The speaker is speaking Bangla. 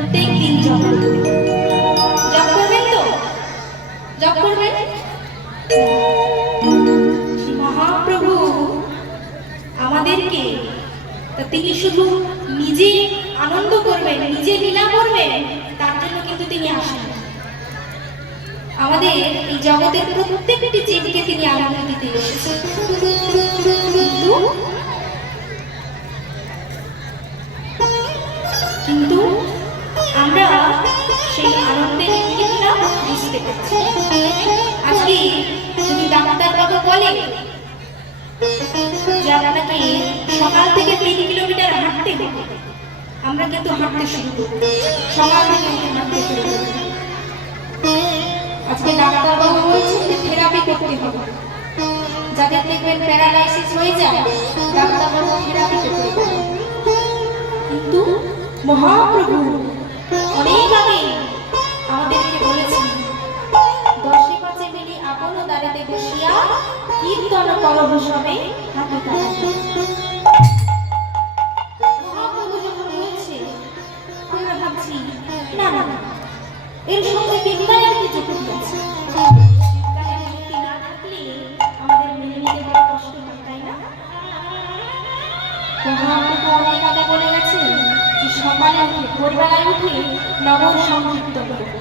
প্রত্যেক দিন জপ করবেন তো? জপ করবেন? শ্রী মহাপ্রভু আমাদেরকে তিনি শুধু নিজে আনন্দ করবেন, নিজে লীলা করবেন, তার জন্য কিন্তু তিনি আসেন। আমাদের এই জগতের প্রত্যেকটি জীবকে তিনি আনন্দ দিতে এসেছেন। কিন্তু আমরা সেই আনন্দের ইঙ্গিতটা বুঝতে পারছি। আজকে যদি ডাক্তারবাবু বলে যে আপনাকে সকাল থেকে 3 কিলোমিটার হাঁটতে হবে, আমরা কিন্তু হাঁটতে শুরু করব, সকাল থেকে হাঁটতে শুরু করব। আজকে ডাক্তারবাবু বলছেন যে থেরাপি করতে হবে, যাদের দেখবেন প্যারালাইসিস হয়ে যায় ডাক্তারবাবু থেরাপি করতে হবে। কিন্তু মহাপ্রভু অনেক আগে আমাদেরকে বলেছেন, 10 পাঁচে মিলি আপন দ্বারেতে বসিয়া কীর্তন করব সবে হাতে তাহাতে। মহাপ্রভু যখন বলছে আমরা ভাবছি না না না, এর সঙ্গে বিজ্ঞানের কি যুক্তি আছে? বিজ্ঞানের যুক্তি না থাকলে আমাদের মেনে নিতে বড় কষ্ট হয়, তাই না? মহাপ্রভু অনেক আগে বলে গেছে যে সকালে উঠে, ভোরবেলায় উঠে নগর সংকীর্তন করবে।